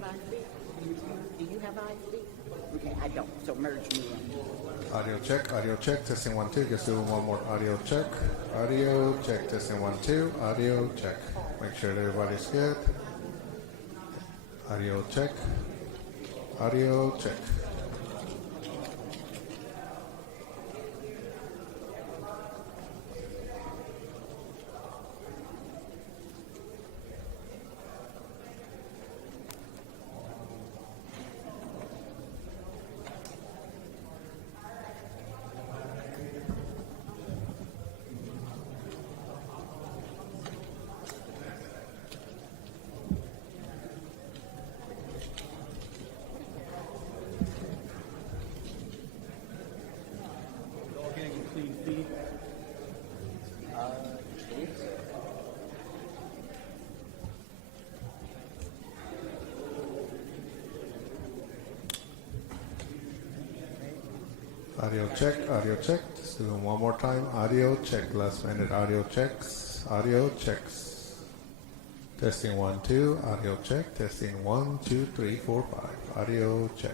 have ISB? Do you have ISB? Okay, I don't, so merge me in. Audio check, testing 1, 2. Just do one more audio check, testing 1, 2, audio check. Make sure that everybody's good. Audio check, audio check. Clean feed. Audio check. Just do them one more time. Audio check. Last minute audio checks. Audio checks. Testing 1, 2. Audio check. Testing 1, 2, 3, 4, 5. Audio check.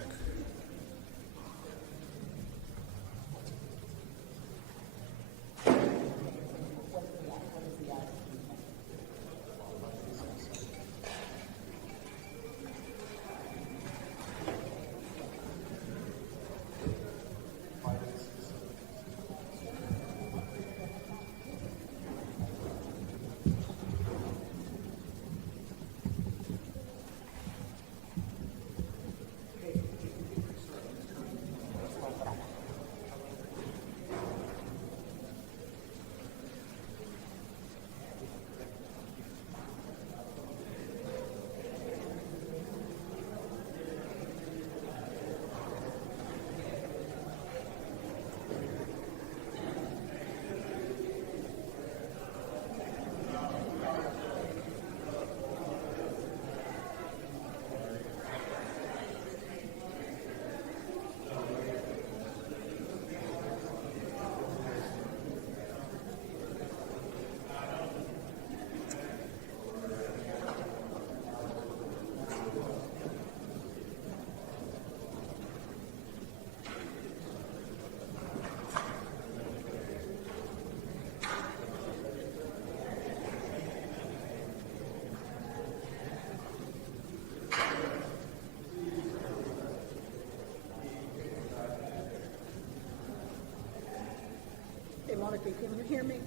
Monica, can you hear me?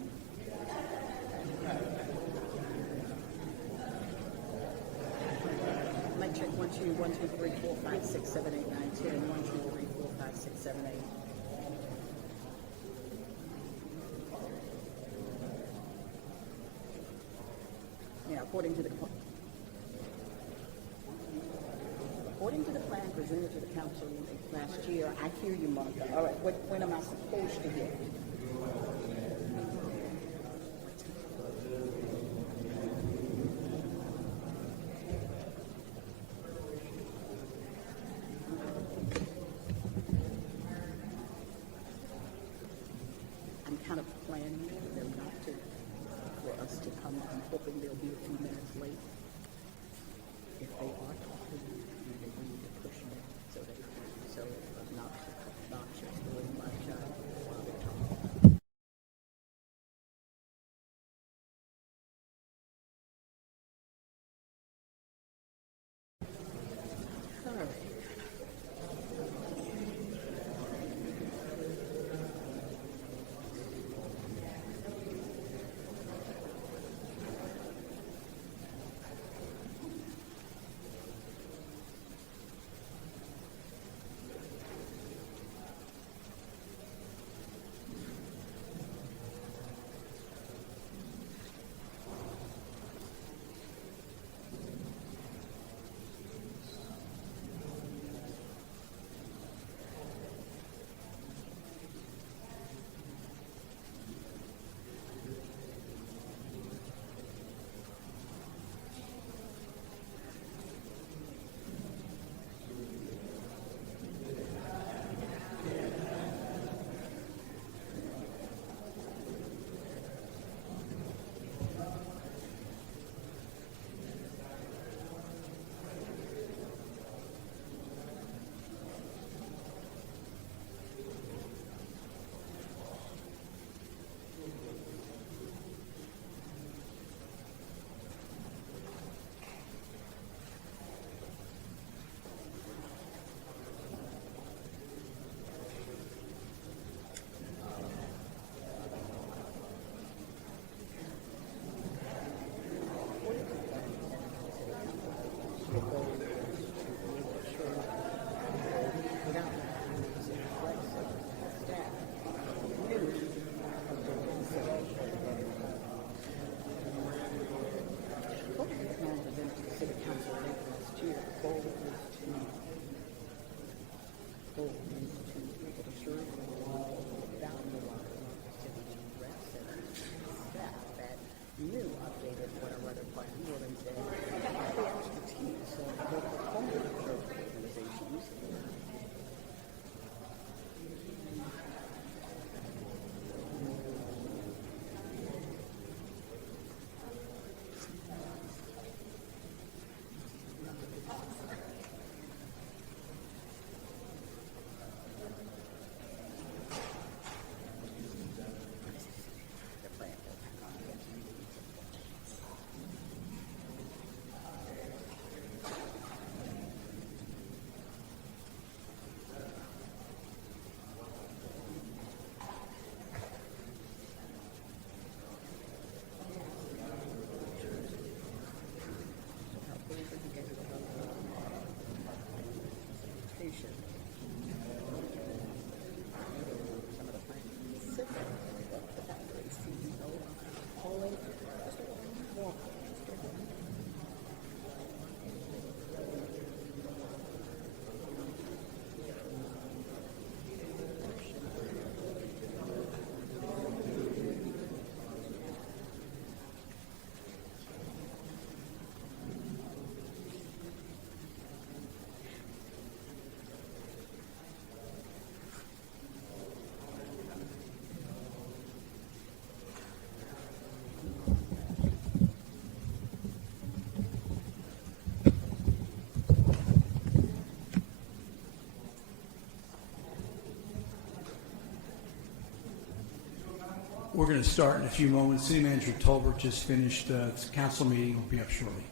Mic check 1, 2, 1, 2, 3, 4, 5, 6, 7, 8, 9, 10. 1, 2, 3, 4, 5, 6, 7, 8. Yeah, according to the plan presented to the council last year, I hear you, Monica. All right, when am I supposed to hear? I'm kind of planning for them not to, for us to come. I'm hoping they'll be a few minutes late. If they are talking, we need to push them so obnoxious doing my job while they're talking. All right. We're going to start in a few moments. City Manager Tolbert just finished the council meeting. Will be up shortly.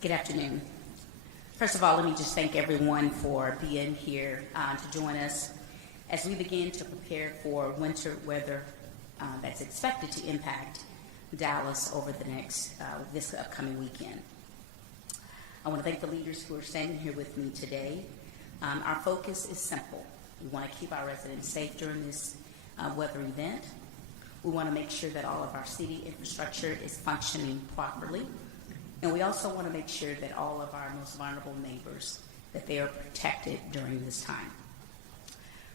Good afternoon. First of all, let me just thank everyone for being here to join us as we begin to prepare for winter weather that's expected to impact Dallas over the next this upcoming weekend. I want to thank the leaders who are standing here with me today. Our focus is simple. We want to keep our residents safe during this weather event. We want to make sure that all of our city infrastructure is functioning properly. And we also want to make sure that all of our most vulnerable neighbors, that they are protected during this time.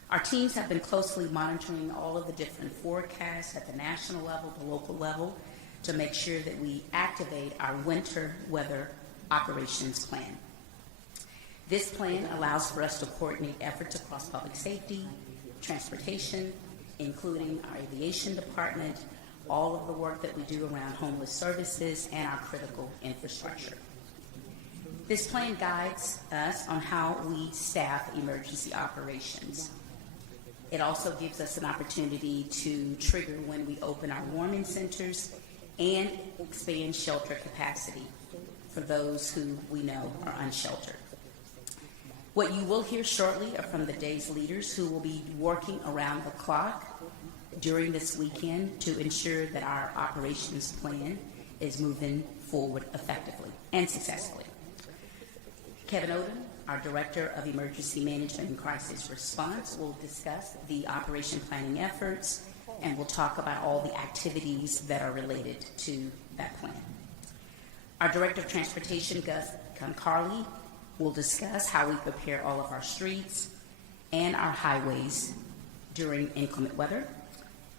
Our teams have been closely monitoring all of the different forecasts at the national level, the local level, to make sure that we activate our winter weather operations plan. This plan allows for us to coordinate efforts across public safety, transportation, including our aviation department, all of the work that we do around homeless services, and our critical infrastructure. This plan guides us on how we staff emergency operations. It also gives us an opportunity to trigger when we open our warming centers and expand shelter capacity for those who we know are unsheltered. What you will hear shortly are from the day's leaders who will be working around the clock during this weekend to ensure that our operations plan is moving forward effectively and successfully. Kevin Oden, our Director of Emergency Management and Crisis Response, will discuss the operation planning efforts and will talk about all the activities that are related to that plan. Our Director of Transportation, Gus Concarly, will discuss how we prepare all of our streets and our highways during inclement weather.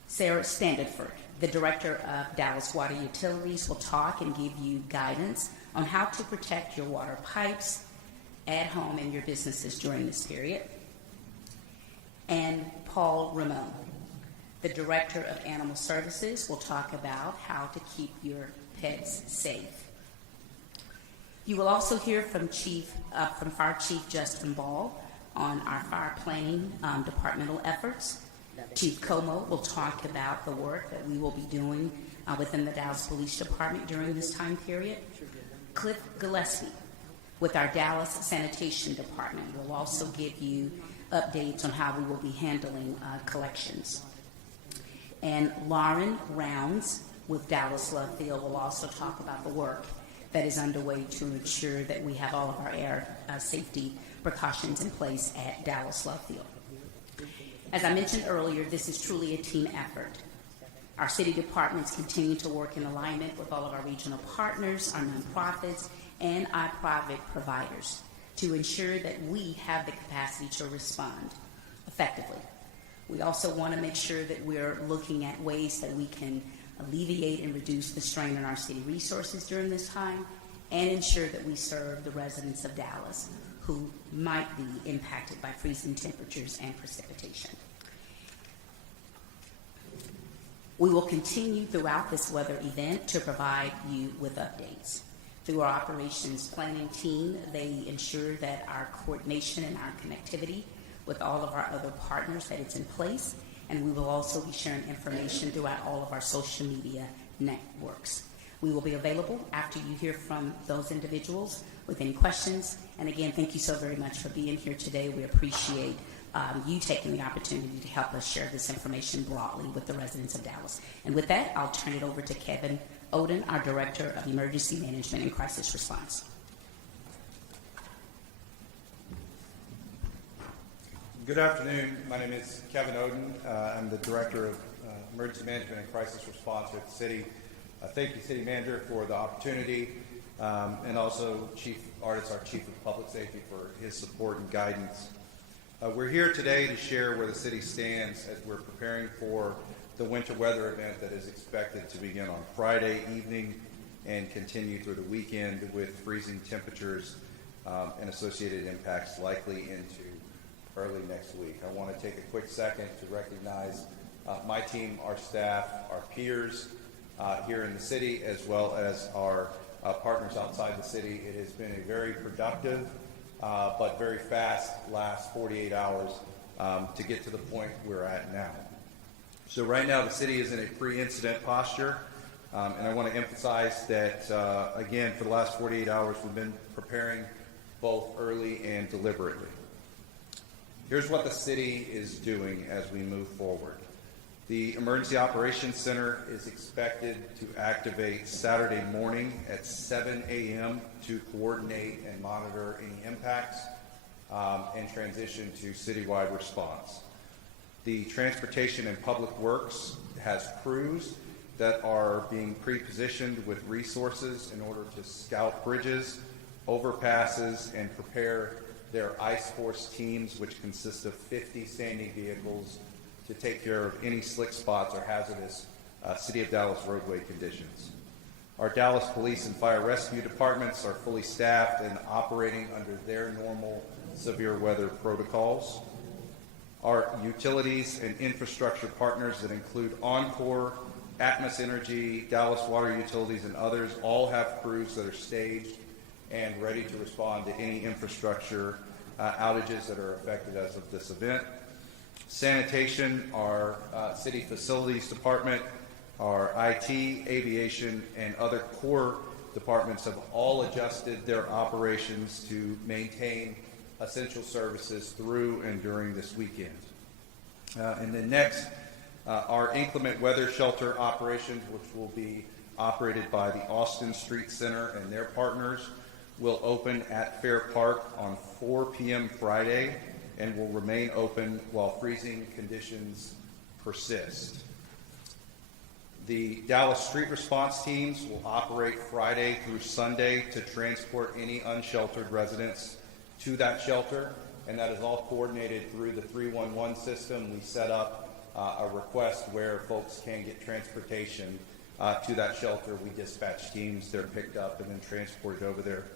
Sarah Standiford, the Director of Dallas Water Utilities, will talk and give you guidance on how to protect your water pipes at home and your businesses during this period. And Paul Ramon, the Director of Animal Services, will talk about how to keep your pets safe. You will also hear from Fire Chief Justin Ball on our fire planning departmental efforts. Chief Como will talk about the work that we will be doing within the Dallas Police Department during this time period. Cliff Gillespie with our Dallas Sanitation Department will also give you updates on how we will be handling collections. And Lauren Rounds with Dallas Love Field will also talk about the work that is underway to ensure that we have all of our air safety precautions in place at Dallas Love Field. As I mentioned earlier, this is truly a team effort. Our city departments continue to work in alignment with all of our regional partners, our nonprofits, and our private providers to ensure that we have the capacity to respond effectively. We also want to make sure that we're looking at ways that we can alleviate and reduce the strain on our city resources during this time and ensure that we serve the residents of Dallas who might be impacted by freezing temperatures and precipitation. We will continue throughout this weather event to provide you with updates. Through our operations planning team, they ensure that our coordination and our connectivity with all of our other partners, that it's in place, and we will also be sharing information throughout all of our social media networks. We will be available after you hear from those individuals with any questions. And again, thank you so very much for being here today. We appreciate you taking the opportunity to help us share this information broadly with the residents of Dallas. And with that, I'll turn it over to Kevin Oden, our Director of Emergency Management and Crisis Response. Good afternoon. My name is Kevin Oden. I'm the Director of Emergency Management and Crisis Response with the city. Thank you, City Manager, for the opportunity, and also Chief Artist, our Chief of Public Safety, for his support and guidance. We're here today to share where the city stands as we're preparing for the winter weather event that is expected to begin on Friday evening and continue through the weekend with freezing temperatures and associated impacts likely into early next week. I want to take a quick second to recognize my team, our staff, our peers here in the city, as well as our partners outside the city. It has been a very productive but very fast last 48 hours to get to the point we're at now. So right now the city is in a pre-incident posture, and I want to emphasize that, again, for the last 48 hours we've been preparing both early and deliberately. Here's what the city is doing as we move forward. The Emergency Operations Center is expected to activate Saturday morning at 7 a.m. to coordinate and monitor any impacts and transition to citywide response. The Transportation and Public Works has crews that are being pre-positioned with resources in order to scout bridges, overpasses, and prepare their ice force teams, which consist of 50 standing vehicles, to take care of any slick spots or hazardous City of Dallas roadway conditions. Our Dallas Police and Fire Rescue departments are fully staffed and operating under their normal severe weather protocols. Our utilities and infrastructure partners that include Encore, Atmos Energy, Dallas Water Utilities, and others all have crews that are staged and ready to respond to any infrastructure outages that are affected as of this event. Sanitation, our city facilities department, our IT, aviation, and other core departments have all adjusted their operations to maintain essential services through and during this weekend. And then next, our inclement weather shelter operations, which will be operated by the Austin Street Center and their partners, will open at Fair Park on 4 p.m. Friday and will remain open while freezing conditions persist. The Dallas Street Response teams will operate Friday through Sunday to transport any unsheltered residents to that shelter, and that is all coordinated through the 311 system. We set up a request where folks can get transportation to that shelter. We dispatch teams, they're picked up and then transported over there.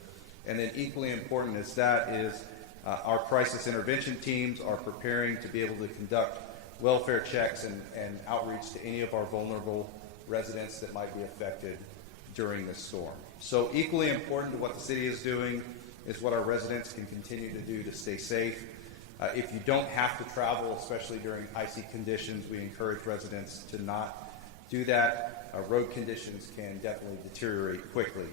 And then equally important as that is our crisis intervention teams are preparing to be able to conduct welfare checks and outreach to any of our vulnerable residents that might be affected during this storm. So equally important to what the city is doing is what our residents can continue to do to stay safe. If you don't have to travel, especially during icy conditions, we encourage residents to not do that. Road conditions can definitely deteriorate quickly.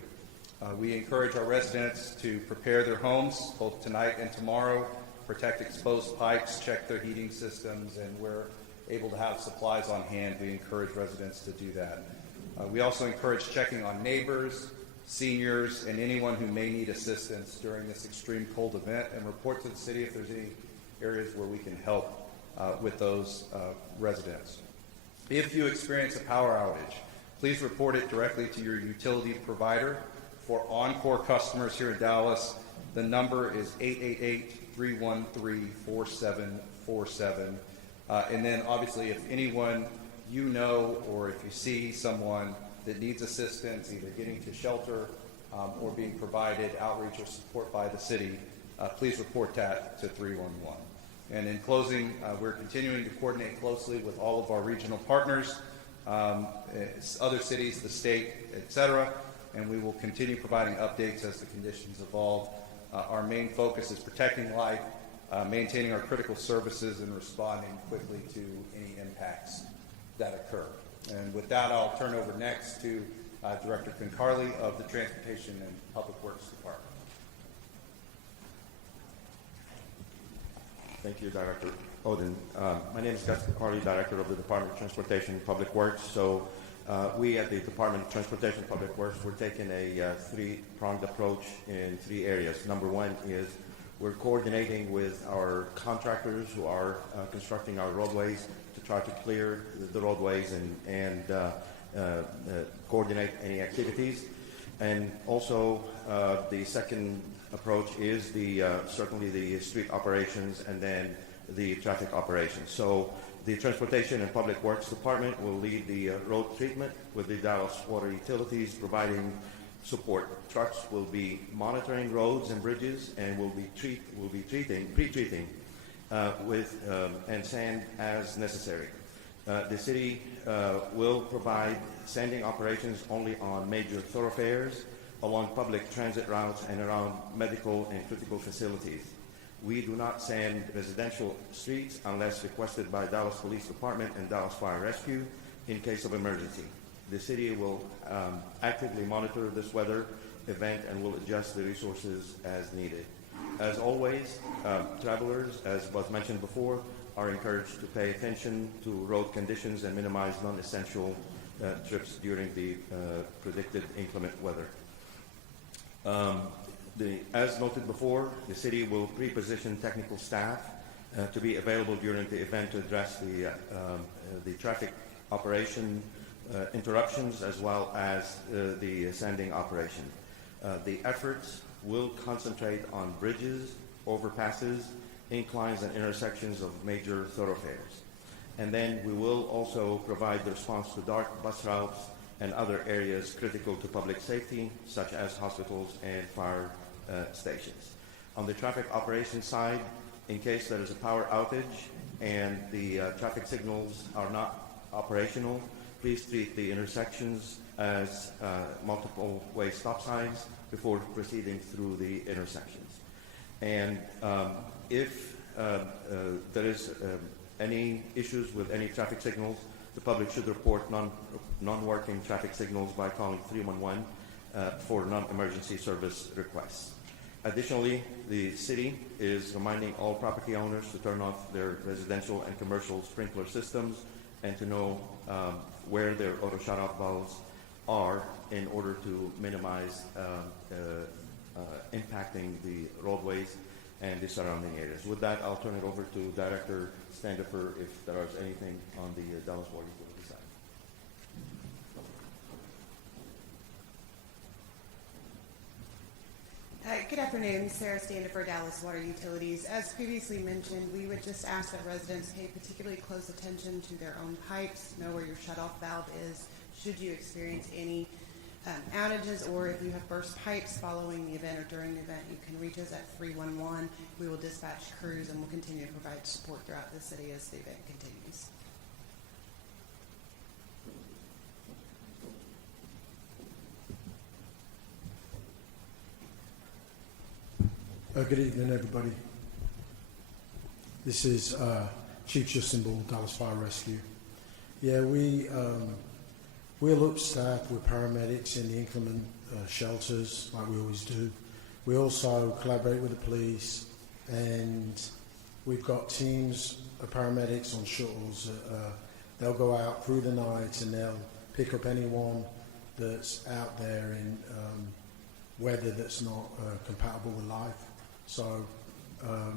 We encourage our residents to prepare their homes both tonight and tomorrow, protect exposed pipes, check their heating systems, and we're able to have supplies on hand. We encourage residents to do that. We also encourage checking on neighbors, seniors, and anyone who may need assistance during this extreme cold event, and report to the city if there's any areas where we can help with those residents. If you experience a power outage, please report it directly to your utility provider. For Encore customers here in Dallas, the number is 888-313-4747. And then obviously if anyone you know or if you see someone that needs assistance, either getting to shelter or being provided outreach or support by the city, please report that to 311. And in closing, we're continuing to coordinate closely with all of our regional partners, other cities, the state, et cetera, and we will continue providing updates as the conditions evolve. Our main focus is protecting life, maintaining our critical services, and responding quickly to any impacts that occur. And with that, I'll turn over next to Director Concarly of the Transportation and Public Works Department. Thank you, Director Oden. My name is Gus Concarly, Director of the Department of Transportation and Public Works. So we at the Department of Transportation and Public Works, we're taking a three-pronged approach in three areas. Number one is we're coordinating with our contractors who are constructing our roadways to try to clear the roadways and coordinate any activities. And also the second approach is certainly the street operations and then the traffic operations. So the Transportation and Public Works Department will lead the road treatment with the Dallas Water Utilities providing support. Trucks will be monitoring roads and bridges and will be pre-treating with and sand as necessary. The city will provide sanding operations only on major thoroughfares, along public transit routes, and around medical and critical facilities. We do not sand residential streets unless requested by Dallas Police Department and Dallas Fire Rescue in case of emergency. The city will actively monitor this weather event and will adjust the resources as needed. As always, travelers, as was mentioned before, are encouraged to pay attention to road conditions and minimize non-essential trips during the predicted inclement weather. As noted before, the city will pre-position technical staff to be available during the event to address the traffic operation interruptions as well as the sanding operation. The efforts will concentrate on bridges, overpasses, inclines, and intersections of major thoroughfares. And then we will also provide the response to dark bus routes and other areas critical to public safety, such as hospitals and fire stations. On the traffic operations side, in case there is a power outage and the traffic signals are not operational, please treat the intersections as multiple way stop signs before proceeding through the intersections. And if there is any issues with any traffic signals, the public should report non-working traffic signals by calling 311 for non-emergency service requests. Additionally, the city is reminding all property owners to turn off their residential and commercial sprinkler systems and to know where their auto shut-off valves are in order to minimize impacting the roadways and the surrounding areas. With that, I'll turn it over to Director Standifer if there is anything on the Dallas Water Utility side. Good afternoon, Sarah Standifer, Dallas Water Utilities. As previously mentioned, we would just ask that residents pay particularly close attention to their own pipes, know where your shutoff valve is, should you experience any outages, or if you have burst pipes following the event or during the event, you can reach us at 311. We will dispatch crews and we'll continue to provide support throughout the city as the event continues. Good evening, everybody. This is Chief Justin Bull, Dallas Fire Rescue. Yeah, we'll up staff with paramedics in the inclement shelters, like we always do. We also collaborate with the police, and we've got teams of paramedics on shuttles. They'll go out through the night and they'll pick up anyone that's out there in weather that's not compatible with life. So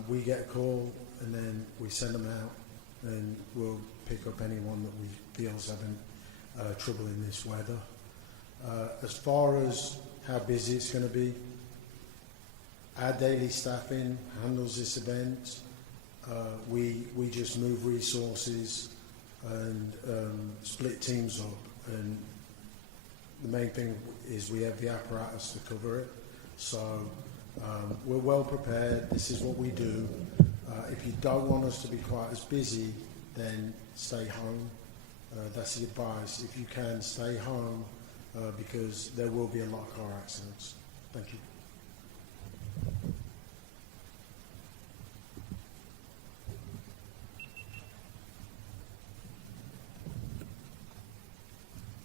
we get a call and then we send them out, and we'll pick up anyone that we feel is having trouble in this weather. As far as how busy it's going to be, our daily staffing handles this event. We just move resources and split teams up, and the main thing is we have the apparatus to cover it. So we're well prepared. This is what we do. If you don't want us to be quite as busy, then stay home. That's the advice. If you can, stay home because there will be a lot of car accidents. Thank you.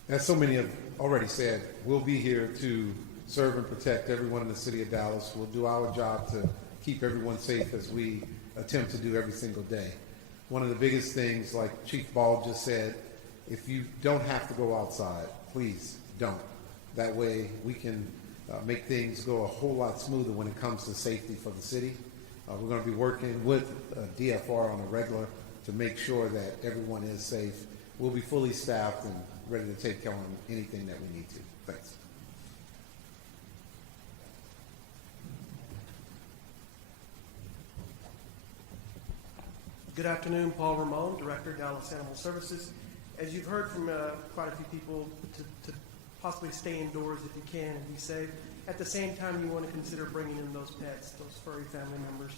As so many have already said, we'll be here to serve and protect everyone in the city of Dallas. We'll do our job to keep everyone safe as we attempt to do every single day. One of the biggest things, like Chief Ball just said, if you don't have to go outside, please don't. That way we can make things go a whole lot smoother when it comes to safety for the city. We're going to be working with DFR on a regular to make sure that everyone is safe. We'll be fully staffed and ready to take on anything that we need to. Thanks. Good afternoon, Paul Ramon, Director, Dallas Animal Services. As you've heard from quite a few people, to possibly stay indoors if you can and be safe. At the same time, you want to consider bringing in those pets, those furry family members,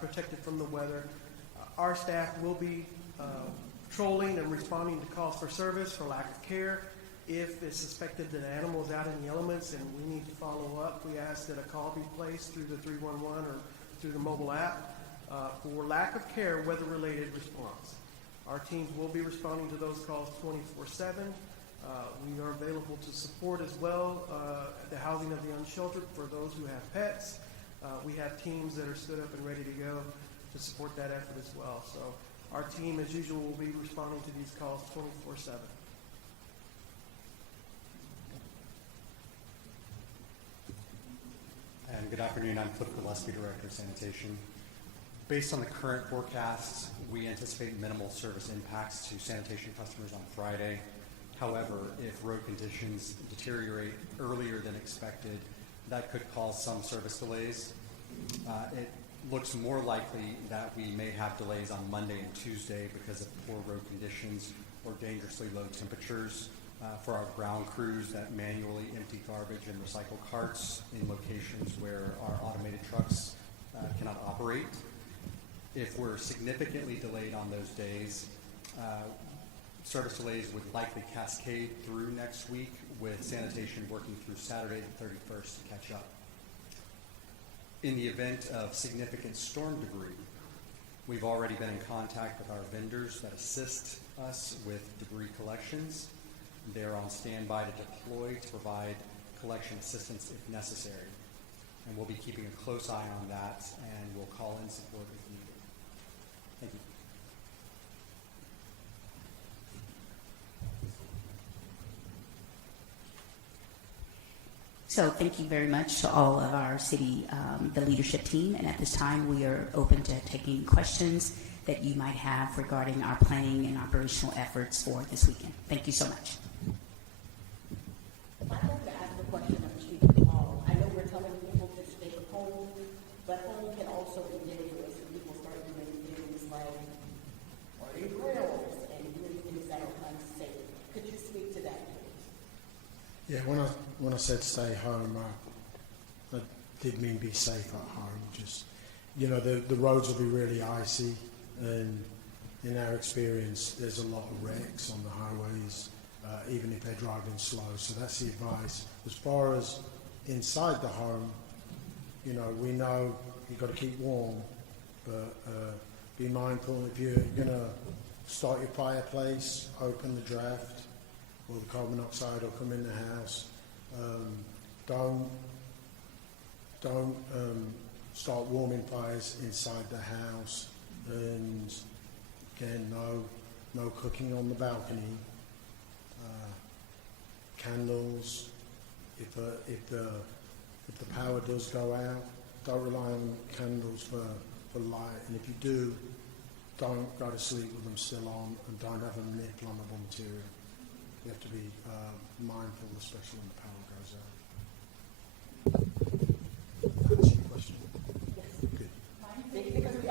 protected from the weather. Our staff will be patrolling and responding to calls for service for lack of care. If it's suspected that an animal is out in the elements and we need to follow up, we ask that a call be placed through the 311 or through the mobile app for lack of care, weather-related response. Our teams will be responding to those calls 24/7. We are available to support as well the housing of the unsheltered for those who have pets. We have teams that are stood up and ready to go to support that effort as well. So our team, as usual, will be responding to these calls 24/7. And good afternoon, I'm Cliff Gillespie, Director of Sanitation. Based on the current forecasts, we anticipate minimal service impacts to sanitation customers on Friday. However, if road conditions deteriorate earlier than expected, that could cause some service delays. It looks more likely that we may have delays on Monday and Tuesday because of poor road conditions or dangerously low temperatures for our ground crews that manually empty garbage and recycle carts in locations where our automated trucks cannot operate. If we're significantly delayed on those days, service delays would likely cascade through next week, with sanitation working through Saturday the 31st to catch up. In the event of significant storm debris, we've already been in contact with our vendors that assist us with debris collections. They're on standby to deploy to provide collection assistance if necessary. And we'll be keeping a close eye on that, and we'll call in support if needed. Thank you. So thank you very much to all of our city, the leadership team. And at this time, we are open to taking questions that you might have regarding our planning and operational efforts for this weekend. Thank you so much. I'd like to ask a question of Chief Hall. I know we're telling people to stay home, but home can also be dangerous if people start doing things like ordering grills and doing things that are unsafe. Could you speak to that, please? Yeah, when I said stay home, I did mean be safe at home. Just, the roads will be really icy, and in our experience, there's a lot of wrecks on the highways, even if they're driving slow. So that's the advice. As far as inside the home, we know you've got to keep warm, but be mindful if you're going to start your fireplace, open the draft, or the carbon monoxide will come in the house. Don't start warming fires inside the house, and again, no cooking on the balcony. Candles. If the power does go out, don't rely on candles for light. And if you do, don't go to sleep with them still on, and don't have them near flammable material. You have to be mindful, especially when the power goes out. That's your question. Yes. Good. Because we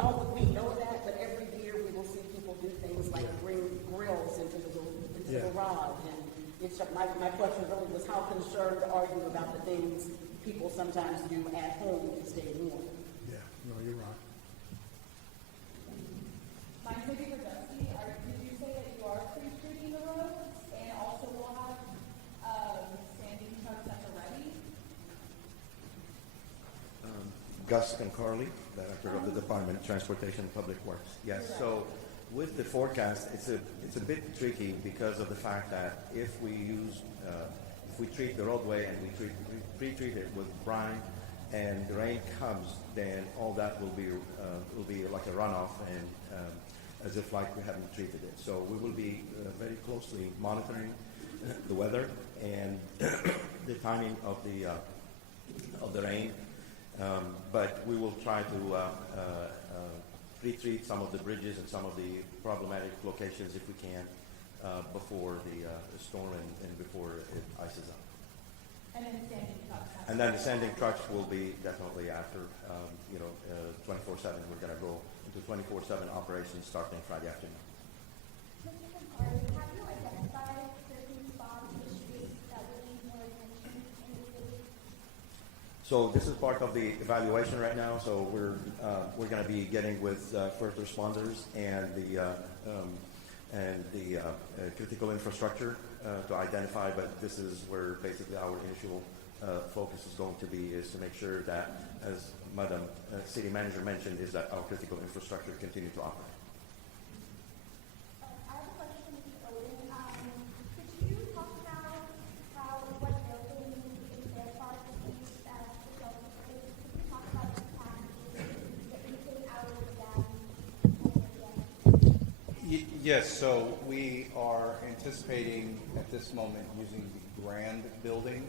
know that, but every year we will see people do things like bring grills into the garage. And it's, my question really was, how concerned are you about the things people sometimes do at home to stay warm? Yeah, no, you're right. Mine could be for Dusty. Did you say that you are pre-treating the roads and also will have sanding trucks at the ready? Gus Concarly, Director of the Department of Transportation and Public Works. Yes, so with the forecast, it's a bit tricky because of the fact that if we treat the roadway and we pre-treat it with brine and the rain comes, then all that will be like a runoff and as if like we haven't treated it. So we will be very closely monitoring the weather and the timing of the rain. But we will try to pre-treat some of the bridges and some of the problematic locations if we can before the storm and before it ices up. And then sanding trucks. And then the sanding trucks will be definitely after, 24/7. We're going to go into 24/7 operations starting Friday afternoon. Mr. Concarly, have you identified certain spots or streets that will need more attention in the city? So this is part of the evaluation right now. So we're going to be getting with first responders and the critical infrastructure to identify. But this is where basically our initial focus is going to be, is to make sure that, as Madam City Manager mentioned, is that our critical infrastructure continue to operate. I have a question to Odin. Could you talk about what building is their part of the city as the shelter is? Could you talk about the challenges that you take out of that? Yes, so we are anticipating at this moment using the grand building.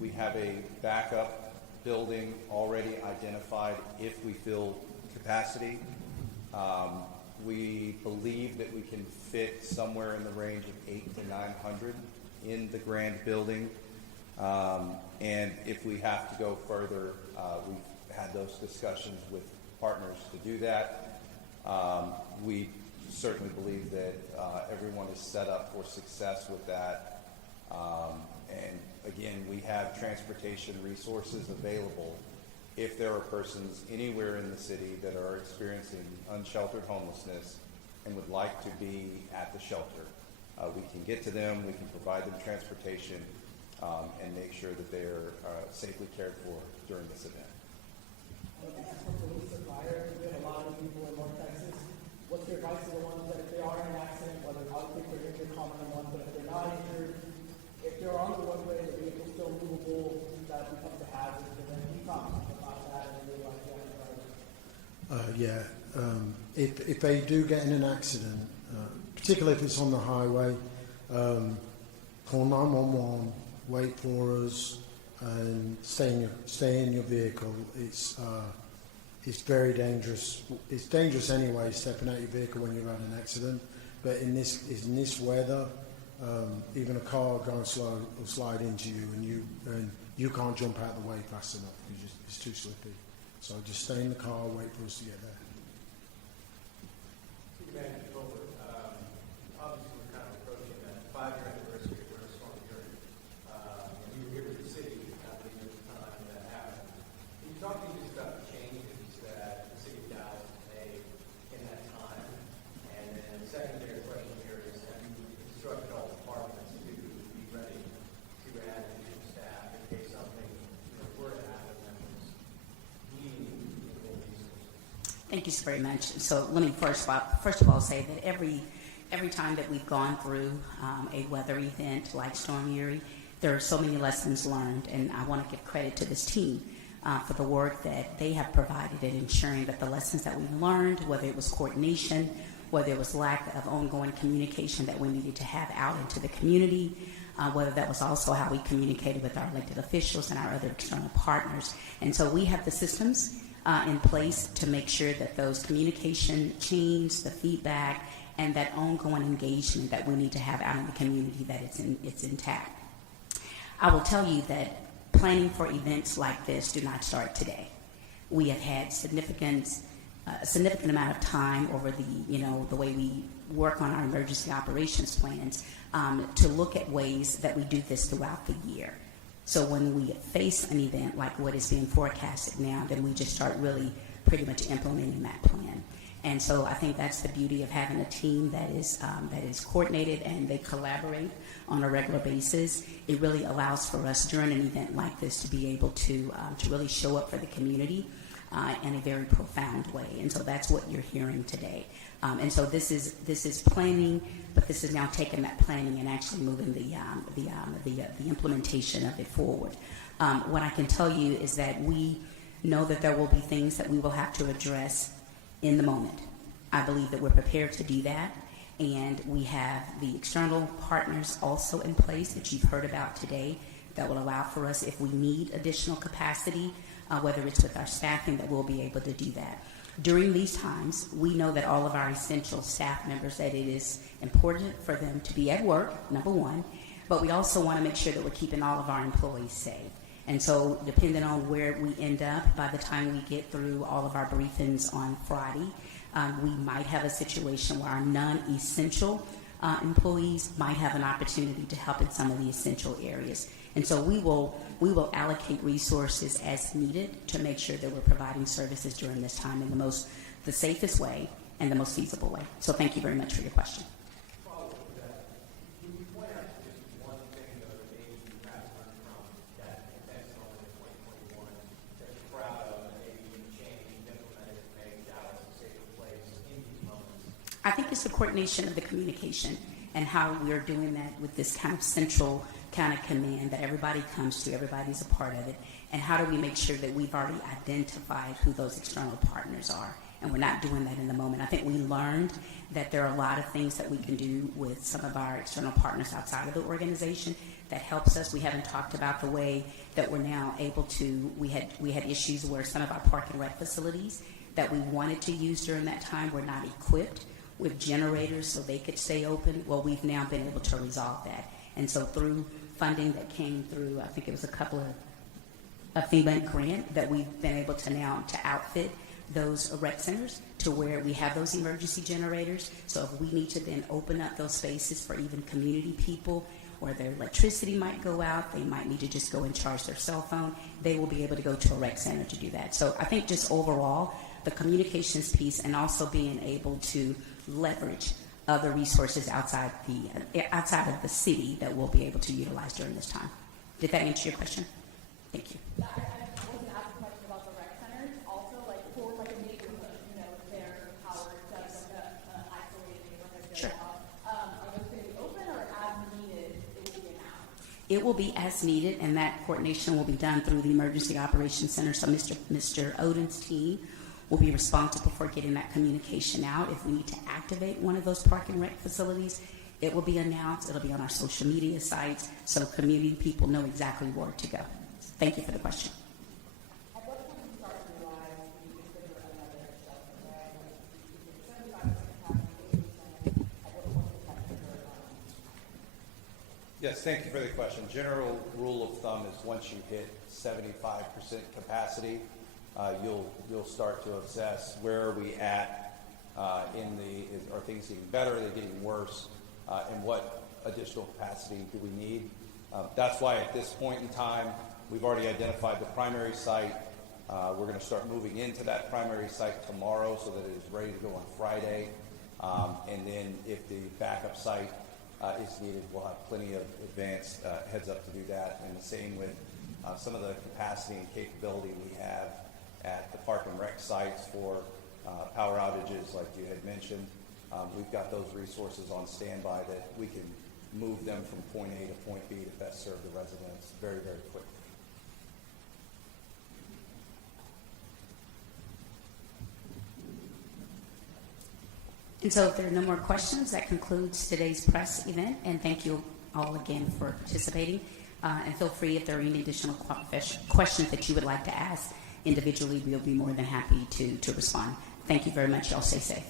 We have a backup building already identified if we fill capacity. We believe that we can fit somewhere in the range of 800 to 900 in the grand building. And if we have to go further, we've had those discussions with partners to do that. We certainly believe that everyone is set up for success with that. And again, we have transportation resources available if there are persons anywhere in the city that are experiencing unsheltered homelessness and would like to be at the shelter. We can get to them, we can provide them transportation, and make sure that they are safely cared for during this event. Police and fire, we have a lot of people in North Texas. What's your advice to the ones that if they are in an accident, whether obviously they're injured, common one, but if they're not injured, if they're on the roadway, the vehicle's still movable, that becomes a hazard, and then we talk about that and they realize you have to drive. If they do get in an accident, particularly if it's on the highway, call 911, wait for us, and stay in your vehicle. It's very dangerous. It's dangerous anyway, stepping out your vehicle when you've had an accident. But in this weather, even a car going slow will slide into you, and you can't jump out of the way fast enough because it's too slippy. So just stay in the car, wait for us to get there. Obviously, we're kind of approaching that 5-year anniversary of Winter Storm Uri. You were here with the city, I believe, at the time that happened. Can you talk to me just about the changes that the city of Dallas made in that time? And then the secondary question here is, have you instructed all departments to be ready to add additional staff in case something were to happen that was needing more resources? Thank you so very much. So let me first of all say that every time that we've gone through a weather event like Storm Uri, there are so many lessons learned, and I want to give credit to this team for the work that they have provided in ensuring that the lessons that we've learned, whether it was coordination, whether it was lack of ongoing communication that we needed to have out into the community, whether that was also how we communicated with our elected officials and our other external partners. And so we have the systems in place to make sure that those communication chains, the feedback, and that ongoing engagement that we need to have out in the community, that it's intact. I will tell you that planning for events like this do not start today. We have had a significant amount of time over the way we work on our emergency operations plans to look at ways that we do this throughout the year. So when we face an event like what is being forecasted now, then we just start really pretty much implementing that plan. And so I think that's the beauty of having a team that is coordinated and they collaborate on a regular basis. It really allows for us during an event like this to be able to really show up for the community in a very profound way. And so that's what you're hearing today. And so this is planning, but this is now taking that planning and actually moving the implementation of it forward. What I can tell you is that we know that there will be things that we will have to address in the moment. I believe that we're prepared to do that, and we have the external partners also in place that you've heard about today that will allow for us, if we need additional capacity, whether it's with our staffing, that we'll be able to do that. During these times, we know that all of our essential staff members, that it is important for them to be at work, number one, but we also want to make sure that we're keeping all of our employees safe. And so depending on where we end up, by the time we get through all of our briefings on Friday, we might have a situation where our non-essential employees might have an opportunity to help in some of the essential areas. And so we will allocate resources as needed to make sure that we're providing services during this time in the safest way and the most feasible way. So thank you very much for your question. I think it's the coordination of the communication and how we're doing that with this kind of central kind of command that everybody comes to, everybody's a part of it, and how do we make sure that we've already identified who those external partners are, and we're not doing that in the moment. I think we learned that there are a lot of things that we can do with some of our external partners outside of the organization that helps us. We haven't talked about the way that we're now able to, we had issues where some of our park and rec facilities that we wanted to use during that time were not equipped with generators so they could stay open. Well, we've now been able to resolve that. And so through funding that came through, I think it was a couple of a FEMA grant that we've been able to now to outfit those rec centers to where we have those emergency generators. So if we need to then open up those spaces for even community people, or their electricity might go out, they might need to just go and charge their cell phone, they will be able to go to a rec center to do that. So I think just overall, the communications piece and also being able to leverage other resources outside of the city that we'll be able to utilize during this time. Did that answer your question? Thank you. I wasn't asking much about the rec centers. Also, like for like a neighborhood, you know, if their power does like a isolated neighborhood. Sure. Are those going to be open or as needed? It will be announced. It will be as needed, and that coordination will be done through the Emergency Operations Center. So Mr. Odin's team will be responsible for getting that communication out. If we need to activate one of those park and rec facilities, it will be announced. It'll be on our social media sites so community people know exactly where to go. Thank you for the question. At what point do you start to realize you consider another shelter, right? Like, 75% capacity, 80%, at what point does that trigger? Yes, thank you for the question. General rule of thumb is once you hit 75% capacity, you'll start to assess where are we at are things getting better, are they getting worse, and what additional capacity do we need. That's why at this point in time, we've already identified the primary site. We're going to start moving into that primary site tomorrow so that it is ready to go on Friday. And then if the backup site is needed, we'll have plenty of advanced heads up to do that. And the same with some of the capacity and capability we have at the park and rec sites for power outages like you had mentioned. We've got those resources on standby that we can move them from point A to point B to best serve the residents very, very quickly. And so if there are no more questions, that concludes today's press event. And thank you all again for participating. And feel free if there are any additional questions that you would like to ask individually, we'll be more than happy to respond. Thank you very much. Y'all stay safe.